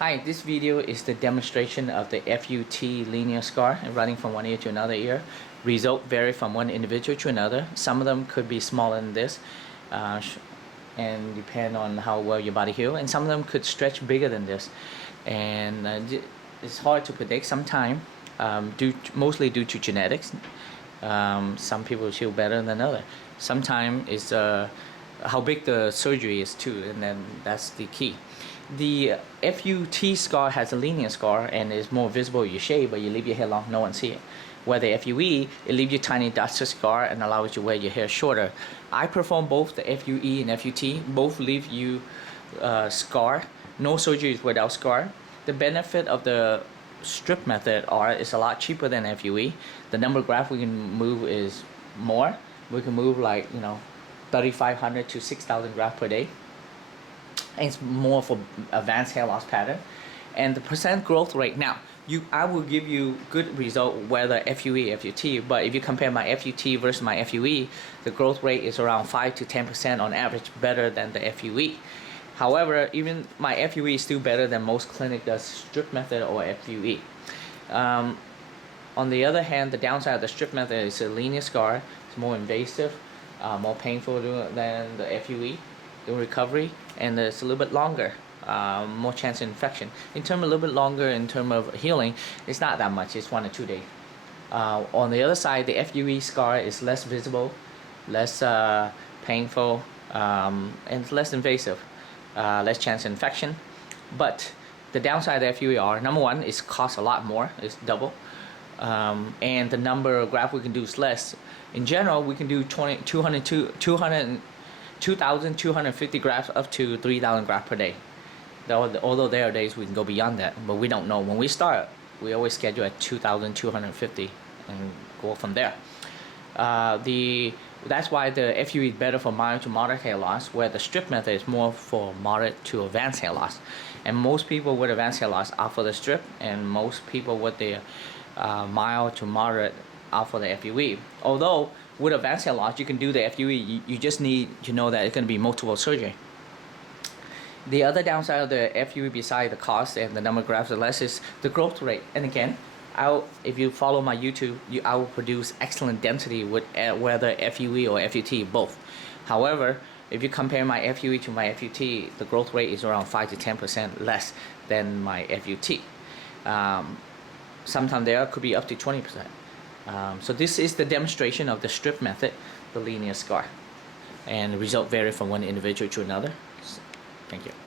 Hi, this video is the demonstration of the FUT linear scar running from one ear to another ear. Result vary from one individual to another. Some of them could be smaller than this and depend on how well your body heals, and some of them could stretch bigger than this. And it's hard to predict sometimes, mostly due to genetics. Some people heal better than others. Sometimes it's how big the surgery is too, and then that's the key. The FUT scar has a linear scar and is more visible. You shave, but you leave your hair long, no one see it. Where the FUE, it leaves you tiny dots of scar and allows you to wear your hair shorter. I perform both the FUE and FUT. Both leave you scar. No surgery is without scar. The benefit of the strip method is a lot cheaper than FUE. The number of grafts we can move is more. We can move 3,500 to 6,000 grafts per day. And it's more for advanced hair loss pattern. And the percent growth rate, now I will give you good result whether FUE FUT, but if you compare my FUT versus my FUE, the growth rate is around 5 to 10% on average better than the FUE. However, even my FUE is still better than most clinic does strip method or FUE. On the other hand, the downside of the strip method is a linear scar. It's more invasive, more painful than the FUE. The recovery, and it's a little bit longer, more chance of infection. In terms of a little bit longer, in terms of healing, it's not that much. It's 1 or 2 days. On the other side, the FUE scar is less visible, less painful, and less invasive, less chance of infection. But the downside of FUE are, number one, it costs a lot more. It's double, and the number of grafts we can do is less. In general, we can do 2,250 grafts up to 3,000 grafts per day. Although there are days we can go beyond that, but we don't know. When we start, we always schedule at 2,250 and go from there. That's why the FUE is better for mild to moderate hair loss, where the strip method is more for moderate to advanced hair loss. And most people with advanced hair loss opt for the strip, and most people with the mild to moderate opt for the FUE. Although with advanced hair loss, you can do the FUE. You just need to know that it's going to be multiple surgery. The other downside of the FUE, besides the cost and the number of grafts less, is the growth rate. And again, if you follow my YouTube, I will produce excellent density with whether FUE or FUT, both. However, if you compare my FUE to my FUT, the growth rate is around 5 to 10% less than my FUT. Sometimes there could be up to 20%. So this is the demonstration of the strip method, the linear scar, and the result vary from one individual to another. Thank you.